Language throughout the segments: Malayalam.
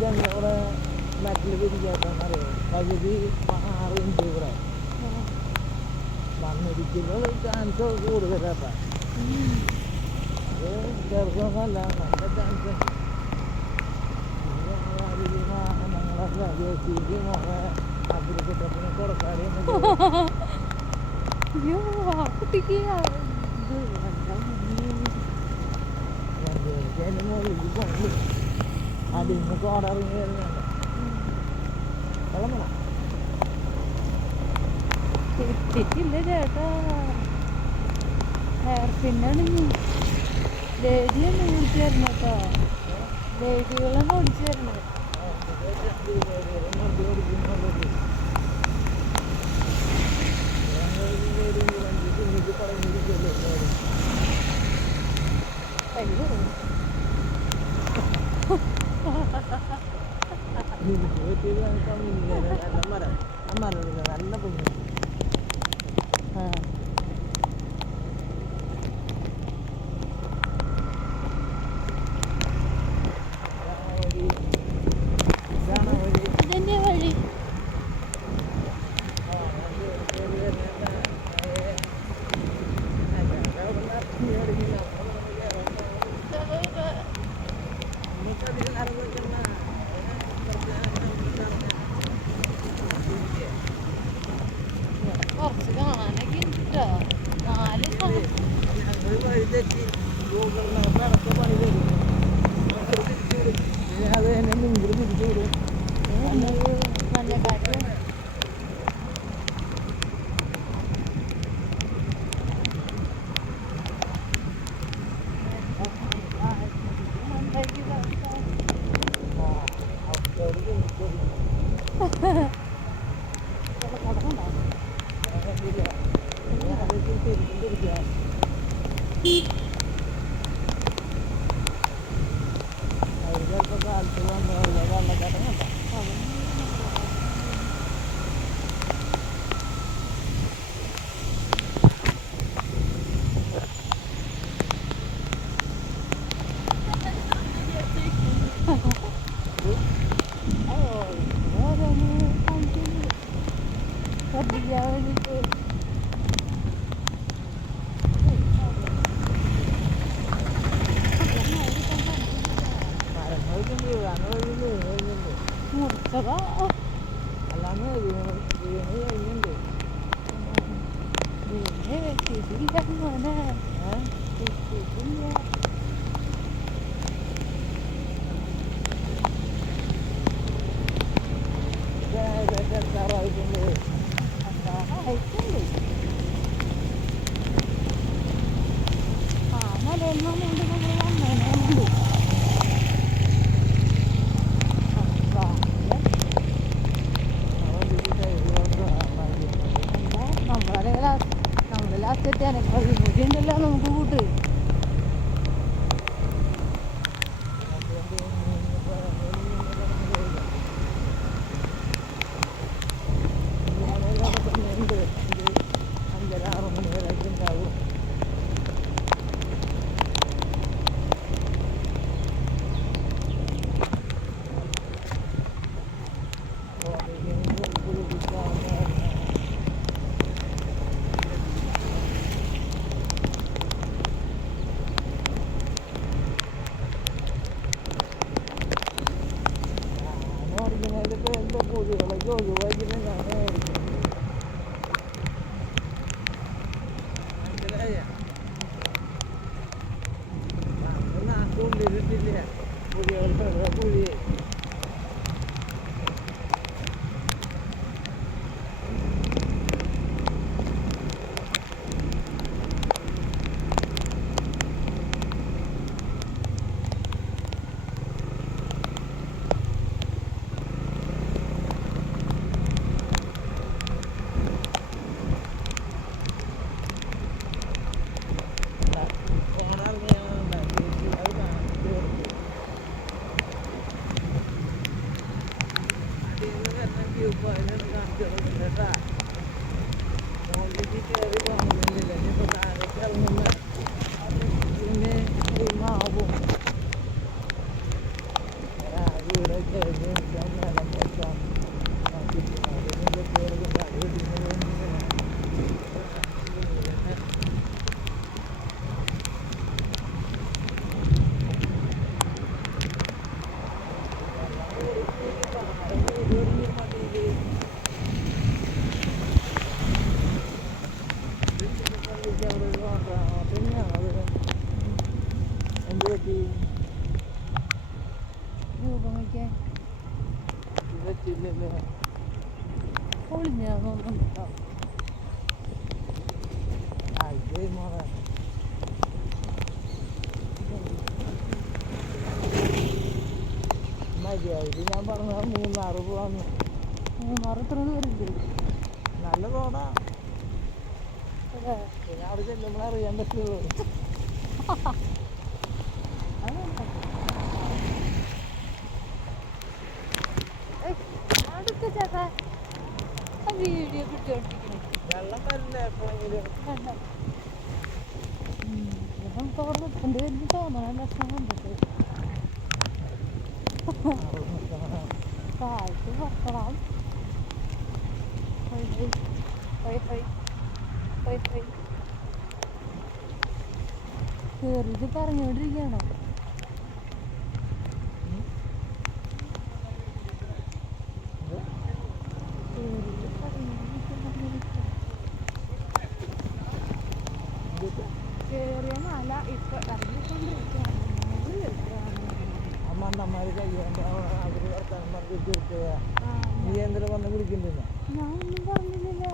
ഇതെന്താ ഇവിടെ മെറ്റൽ പിരിക്കാത്തറിയോ പകുതി ആറ് ഇഞ്ച് ഇവിടെ മണ്ണിടിക്കുന്നത് ചാൻസ് കൂടുതലാട്ടാ അത് ചെറുതൊന്നല്ല നല്ല ചാൻസ് ഞങ്ങളെ ദേശീയ മോളെ അബ്ദുൽക്കുട്ടപ്പിനെ കൊടുക്കാതെ അയ്യോ ആ കുട്ടിക്ക് ആ ഇത് പോകണം അതിൽ നിന്ന് കോടിറങ്ങി വരുന്നുണ്ട്. വേണം കിട്ടിയില്ല ചേട്ടാ. ഹെയർ പിന്നാണ് ലേഡിയാണ് ഓടിച്ചു തരണം കേട്ടോ. ലേഡികളാണ് ഓടിച്ചു തരണത് അയ്യോ. നല്ല പൊങ്ങി ആ. ലാസ്റ്റ് എത്തിയാനെ പതിമൂടി ഉണ്ടല്ലോ നമുക്ക് കൂട്ട്? മര്യാദയ്ക്ക് ഞാൻ പറഞ്ഞത് മൂന്നാറ് പോവാന്ന്. മൂന്നാറ് എത്ര ദൂരമില്ലേ നല്ല റോഡാ പിന്നെ അവിടെ ചെല്ലുമ്പോൾ അറിയാൻ പറ്റുള്ളൂ. വീഡിയോ വെള്ളം വരില്ലേ എപ്പോഴെങ്കിലും. ഇത് നമുക്ക് അവിടെ നിൽക്കേണ്ടി വരുന്ന തോന്നണം പറക്കണം high high high high high high. കയറിയിട്ട് പറഞ്ഞുകൊണ്ടിരിക്കുകയാണോ കയറിയിട്ട് പറഞ്ഞുകൊണ്ടിരിക്കുകയാണ് കേറിയ മല ഇപ്പൊ ഇറങ്ങിക്കൊണ്ടിരിക്കുകയാണ് അമ്മ അമ്മമാര് കഴിയാണ്ട് അവർ വർത്താനം പറഞ്ഞ് തീർക്കുക ആ, നീ എന്തെങ്കിലും വന്ന് വിളിക്കുന്നില്ല ഞാനൊന്നും പറഞ്ഞില്ലല്ലോ.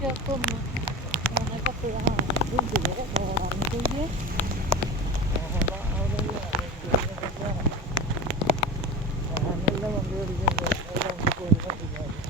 മൂന്ന് ഇരുപത്തൊന്ന് മൂന്ന് പത്ത് ആ ഇതിൽ വേറെ അവിടെ അവിടെ ഞാനല്ല വണ്ടി ഓടിക്കുന്നത് നമുക്ക് പോയി പറ്റില്ല നല്ല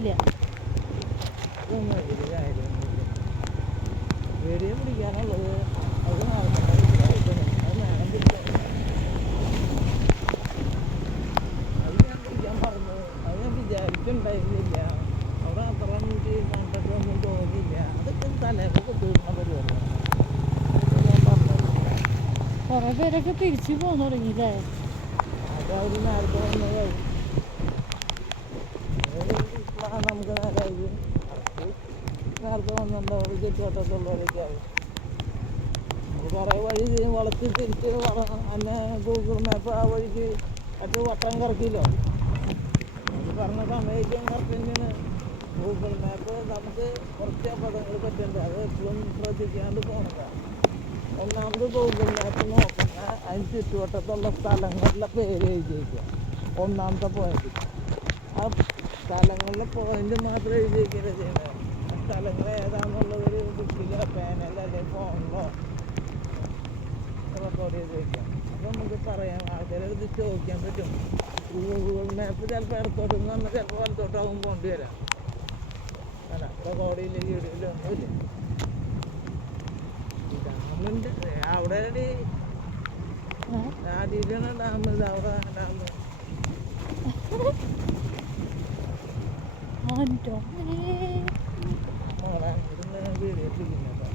ഓടിയില്ല ഇതൊന്നും ഒരു കാര്യമൊന്നുമില്ല വീഡിയോ പിടിക്കാനുള്ളത് അത് നടക്കണം അത് വേണം പിടിക്കാൻ അത് ഞാൻ പിടിക്കാൻ പറഞ്ഞു അത് ഞാൻ വിചാരിച്ചിട്ടുണ്ടായിരുന്നില്ല അവിടെ അത്ര എനിക്ക് കണ്ടിട്ടൊന്നും തോന്നിയില്ല അതൊക്കെ തലേന്നൊക്കെ തീർന്ന പരിപാടിയാണ് അതൊക്കെ ഞാൻ പറഞ്ഞില്ല കുറെ പേരൊക്കെ തിരിച്ചു പോകാൻ തുടങ്ങിയില്ലേ അത് അവർ നേരത്തെ വന്നതായി അത് നമുക്ക് നേരായി നേരത്തെ വന്നിട്ടുണ്ടാവും ചുറ്റുവട്ടത്തുള്ളവരൊക്കെ ആയി നമുക്ക് കുറേ വഴി ചെയ്യും വളച്ച് തിരിച്ച് വള അന്നെ ഗൂഗിൾ മാപ്പ് ആ വഴിക്ക് മറ്റു വട്ടം കറക്കില്ലോ അത് പറഞ്ഞ സമയത്തും കറക്റ്റ് തന്നെയാണ് ഗൂഗിൾ മാപ്പ് നമുക്ക് കുറച്ച് അബദ്ധങ്ങൾ പറ്റുന്നുണ്ട് അത് എപ്പോഴും ശ്രദ്ധിക്കാണ്ട് പോകണതാണ് ഒന്നാമത് ഗൂഗിൾ മാപ്പ് നോക്കുന്ന അതിന് ചുറ്റുവട്ടത്തുള്ള സ്ഥലങ്ങളുടെ പേര് എഴുതിയേക്കുക ഒന്നാമത്തെ പോയിന്റ് ആ സ്ഥലങ്ങളിലെ പോയിന്റ് മാത്രം എഴുതിയിരിക്കുന്നത് ചെയ്യണത് ആ സ്ഥലങ്ങൾ ഏതാണെന്നുള്ളത് ഒരു ബുക്കിലോ പേനയിലോ അല്ലെങ്കിൽ ഫോണിലോ റെക്കോർഡ് ചെയ്ത് വയ്ക്കാം അപ്പം നമുക്ക് പറയാം ആൾക്കാരെ ഇത് ചോദിക്കാൻ പറ്റും. ഗൂഗിൾ മാപ്പ് ചിലപ്പോൾ ഇടത്തോട്ട് എന്ന് പറഞ്ഞാൽ ചിലപ്പോൾ വലത്തോട്ടാവും പോണ്ടി വരാം. അല്ല റെക്കോർഡില്ല വീഡിയോയില്ല ഒന്നുമില്ല. ഡാമുണ്ട് അവിടെ ആ? ഡാം? ഇത് അവിടെ ഡാം മോളെ ഇവിടുന്ന് വീഡിയോ പിടിക്കുന്നത്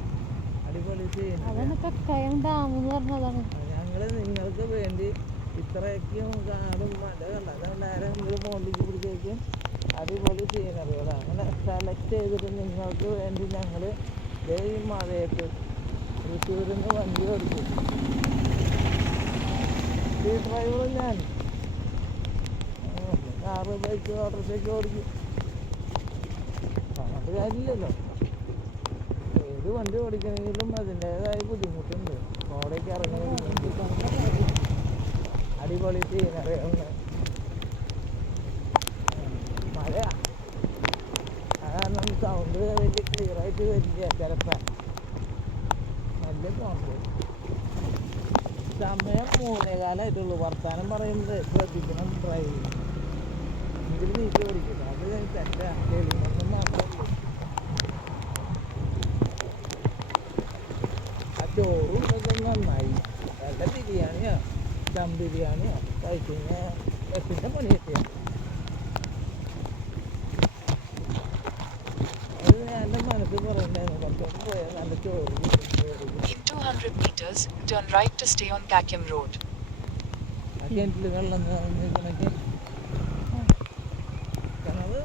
അടിപൊളി ചെയ്യുന്നത് അതാണ് കക്കയം ഡാം എന്ന് പറഞ്ഞതാണ് ഞങ്ങൾ നിങ്ങൾക്ക് വേണ്ടി ഇത്രയൊക്കെയും കാടും മല കണ്ട അത് നേരെ നിങ്ങൾ മോളിലേക്ക് പിടിച്ചേക്കും. അടിപൊളി സീനറികൾ അങ്ങനെ സെലക്ട് ചെയ്തിട്ട് നിങ്ങൾക്ക് വേണ്ടി ഞങ്ങൾ ഈ മഴയത്ത് തൃശ്ശൂരിൽ നിന്ന് വണ്ടി ഓടിക്കും. ഈ ഡ്രൈവർ ഞാൻ. കാറ് ബൈക്ക് ഓട്ടോറിക്ഷയ്ക്ക് ഓടിക്കും. കാര്യമില്ലല്ലോ. ഏത് വണ്ടി ഓടിക്കണമെങ്കിലും അതിന്റേതായ ബുദ്ധിമുട്ടുണ്ട്. കോടയ്ക്ക് ഇറങ്ങണമെങ്കിൽ അടിപൊളി സീനറിയാണ് മഴയാ. കാരണം സൗണ്ട് വലിയ ക്ലിയർ വരില്ല ചിലപ്പോൾ നല്ല സൗണ്ട് സമയം മൂന്നേ കാലമായിട്ടുള്ളൂ വർത്താനം പറയുന്നത് ശ്രദ്ധിക്കണം ഡ്രൈവ് ഇതിൽ നീക്കി ഓടിക്കില്ല അത് തെറ്റാ. ചോറും ഇതൊക്കെ നന്നായി നല്ല ബിരിയാണിയോ ദം ബിരിയാണിയോ കഴിച്ചു കഴിഞ്ഞാൽ എപ്പിൻ്റെ പണി കിട്ടിയ അത് എൻ്റെ മനസ്സിൽ പറയണ്ടായിരുന്നു കുറച്ചോട്ട് പോയാൽ നല്ല ചോറ് കിട്ടും, ചോറ് കിട്ടും. In 200 meters, turn right to stay on Kakim Road. ആ കിണറ്റിൽ വെള്ളം നിൽക്കണമെങ്കിൽ കിണറ്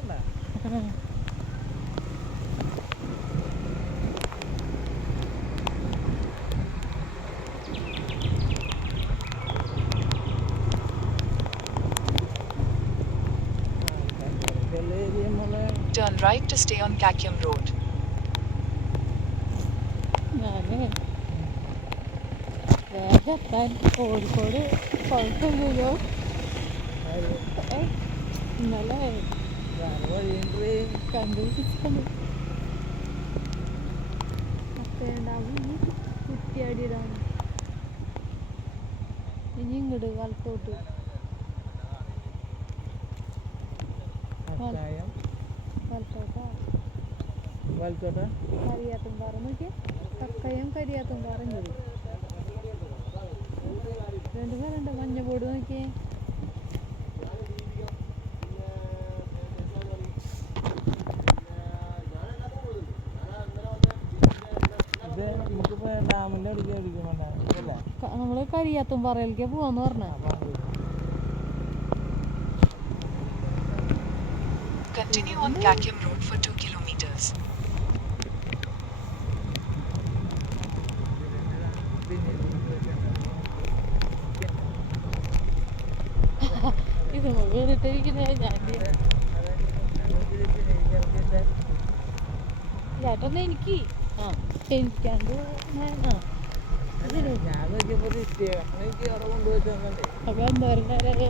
Road. വേഗം എത്താൻ കോഴിക്കോട് കുഴപ്പമില്ലല്ലോ ഇന്നലെ വഴിയുണ്ട്. കണ്ടുപിടിച്ചത് അത്തേണ്ടാവും കുറ്റിയാടിയതാണ്. ഇനി ഇങ്ങോട്ട് വലത്തോട്ട് വലത്തോട്ടാ വലത്തോട്ടെ കരിയാത്തുംപാറ നോക്കി കക്കയും കരിയാത്തും കൂടി രണ്ട് പേരുണ്ട് മഞ്ഞ ബോർഡ് നോക്കിയേ. നമ്മൾ കരിയാത്തും പാറയിലേക്ക് പോവാന്ന് പറഞ്ഞ. Continue on Kakim Road for 2 kilometers. ഇത് വീണിട്ടിരിക്കുന്ന ഞാൻ ചേട്ടൻ എനിക്ക് ആ എനിക്കാണ്ട് ആ. അപ്പൊ കുറേ നേരമായി